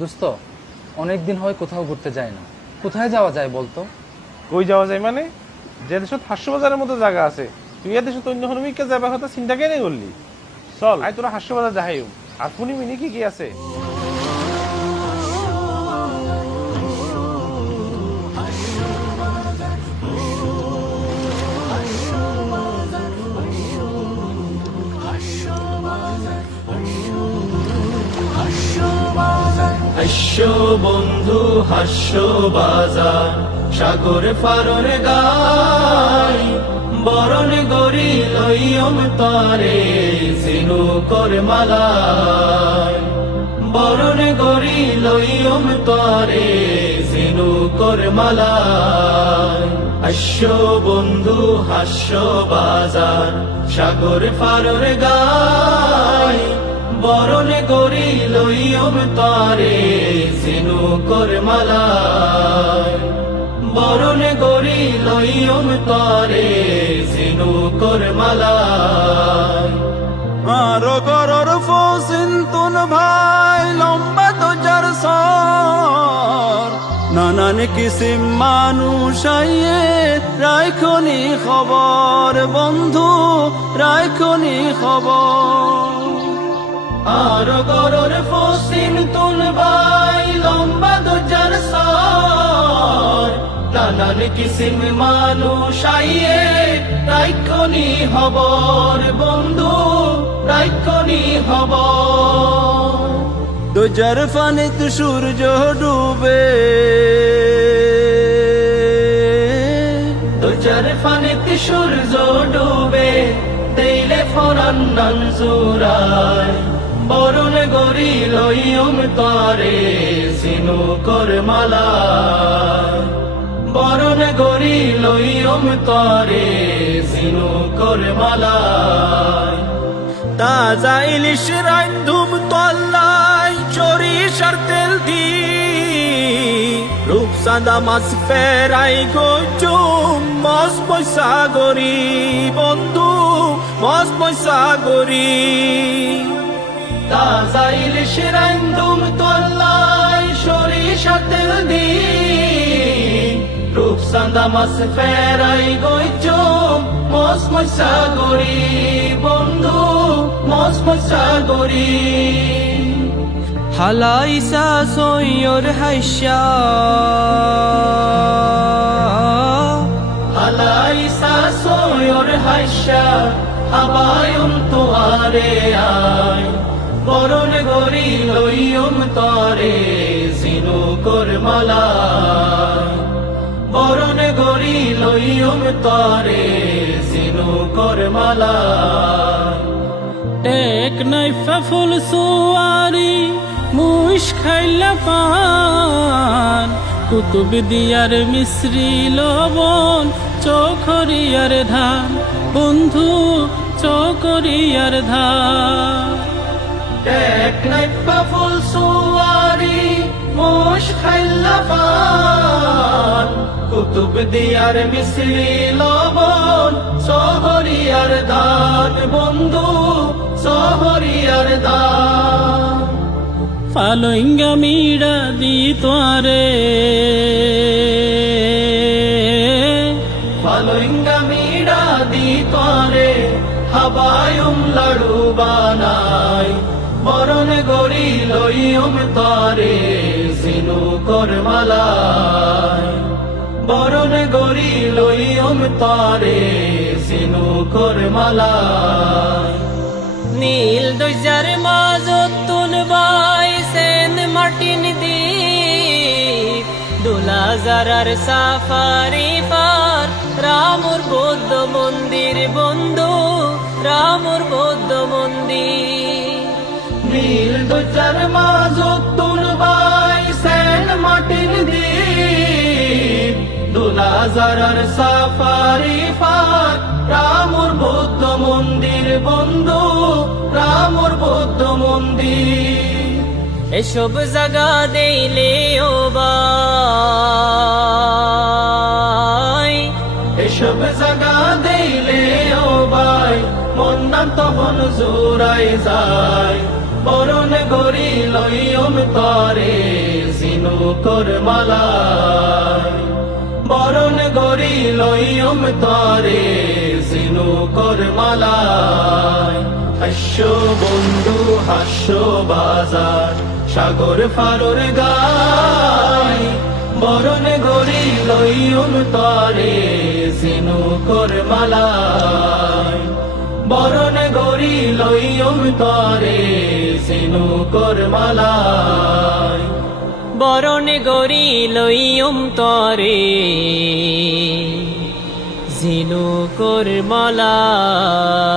দোস্ত, অনেকদিন হয় কোথাও ঘুরতে যায় না। কোথায় যাওয়া যায় বলতো? কই যাওয়া যায় মানে? যে দেশত হাস্যবাজারের মতো জায়গা আছে, তুই এ দেশত অন্য হনুমিককে যাবার কথা চিন্তা কেন করলি? চল আই তোরা হাস্যবাজার যাহাইও। আর ফুনি মিনি কি কি আছে? হাস্য বন্ধু হাস্য বাজার, সাগর ফারর গাই, বরণ গরি লইয়ম তারে জিনু কর মালাই, বরণ গরি লইয়ম তারে জিনু কর মালাই। হাস্য বন্ধু হাস্য বাজার, সাগর ফারর গাই, বরণ গরি লইয়ম তারে জিনু কর মালাই, বরণ গরি লইয়ম তারে জিনু কর মালাই। আরো গরর ফসিন্তুন ভাই লম্বা তো যার সর, নানান কিসিম মানুষ আইয়ে রাইখনি খবর বন্ধু, রাইখনি খবর। আর গরর ফসিন তুন ভাই লম্বা দোজার সর, নানান কিসিম মানুষ আইয়ে রাইখনি খবর বন্ধু, রাইখনি খবর। দোজার ফানিত সূর্য ডুবে, দোজার ফানিতে সূর্য ডুবে, দেইলে ফরান্নান জুরায়, বরণ গরি লইয়ম তারে জিনু কর মালাই, বরণ গরি লইয়ম তারে জিনু কর মালাই। তাজা ইলিশ রাইন্ধুম তল্লাই চরিষার তেল দি, রূপসাদা মাছ ফেরাই গজুম মস পয়সা গরি বন্ধু, মস পয়সা গরি। তাজা ইলিশ রাইন্ধুম তল্লাই সরিষা তেল দি, রূপসান্দা মাছ ফেরাই গইচুম মস মশা গরি বন্ধু, মস মশা গরি। হালাইসা সৈয়র হাইসা, হালাইসা সয়র হাইসা, হাবায়ুম তোয়ারে আয়, বরণ গরি লইয়ম তারে জিনু কর মালাই, বরণ গরি লইয়ম তারে জিনু কর মালাই। টেক নাইফা ফুল সুয়ারি মুশ খাইলা পান, কুতুব দিয়ার মিশ্রি লবণ চকরিয়ার ধান বন্ধু, চকরিয়ার ধান। এক নাইফা ফুল সুয়ারি মোশ খাইলা পান, কুতুব দিয়ার মিশ্রি লবণ শহরিয়ার দান বন্ধু, শহরিয়ার দান। ফালইঙ্গা মিড়া দি তোয়ারে, ফালইঙ্গা মিড়া দি তোরে, হাবায়ুম লাড়ু বানাই, বরণ গরি লইয়ম তারে জিনু কর মালাই, বরণ গরি লইয়ম তারে জিনু কর মালাই। নীল দইজার মাজত তুলবাই সেন মাটিন দি, দোলা জারার সাফারি পার, রামুর বৌদ্ধ মন্দির বন্ধু, রামুর বৌদ্ধ মন্দির। নীল দোজার মাজত তুলবাই সেন মাটিন দি, দোলা জারার সাফারি পার, রামুর বৌদ্ধ মন্দির বন্ধু, রামুর বৌদ্ধ মন্দির। এসব জাগা দেইলে ও বাই, এসব জাগা দেইলে ও ভাই, মন নাম তখন জোড়াই যায়, বরণ গরি লইয়ম তরে জিনুকর মালায় বরণ গরি লইয়ম তরে জিনুকর মালায় হাস্য বন্ধু হাস্য বাজার সাগর ফারুর গায় বরণ গরি লইয়ম তরে জিনুকর মালায় বরণ গরি লইয়ম তরে জিনুকর মালায় বরণ গরি লইয়ম তরে জিনুকর মালায়